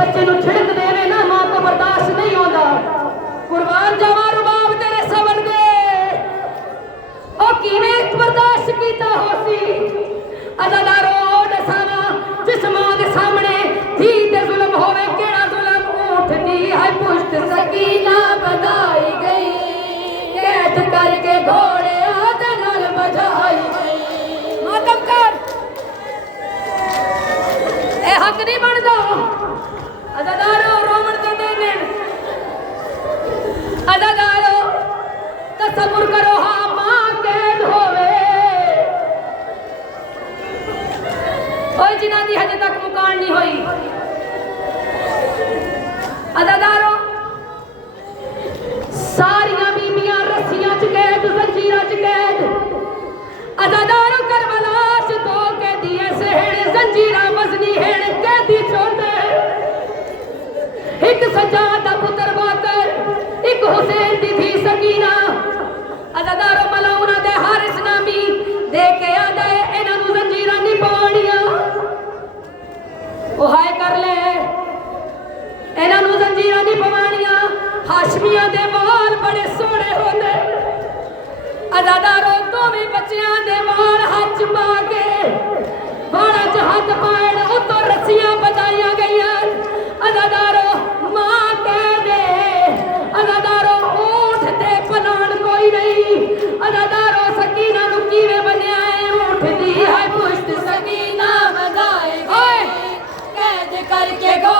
बच्चे नूं छिड़क देवे ना मां को बर्दाश्त नहीं होता। कुर्बान जावा रुबाब तेरे सबन दे ओ किवें बर्दाश्त कीता होसी। अज़ादारो दसावा जिस मां दे सामने धी ते जुल्म होवे केड़ा जुल्म उठदी है पुश्त सकीना बधाई गई कैद करके घोड़े आदे नाल बजाई गई। मातम कर ए हक नहीं बनदा। अज़ादारो रोमन दे देन अज़ादारो तसव्वुर करो हाँ मां कैद होवे ओए जिन्हां दी हजे तक मुकान नहीं हुई। अज़ादारो सारियां बीबियां रस्सियां च कैद जंजीरां च कैद। अज़ादारो करबला च तो कैदी ऐसे हेड़ जंजीरां वजनी हेड़ कैदी छोटे एक सज्जाद दा पुत्र बाकर एक हुसैन दी थी सकीना। अज़ादारो मलाउना दे हारिस नामी दे के आदा इन्हां नूं जंजीरां नहीं पवाणियां ओ हाय कर ले इन्हां नूं जंजीरां नहीं पवाणियां। हाशमियां दे वाल बड़े सोहणे होंदे। अज़ादारो दोवें बच्चियां दे वाल हथ पा के वाला च हथ पाए उत्तों रस्सियां बजाइयां गईयां। अज़ादारो मां कह दे अज़ादारो ऊंट ते पलाण कोई नहीं। अज़ादारो सकीना नूं कीवें बन्निया है उठदी है पुश्त सकीना बधाई कैद करके गो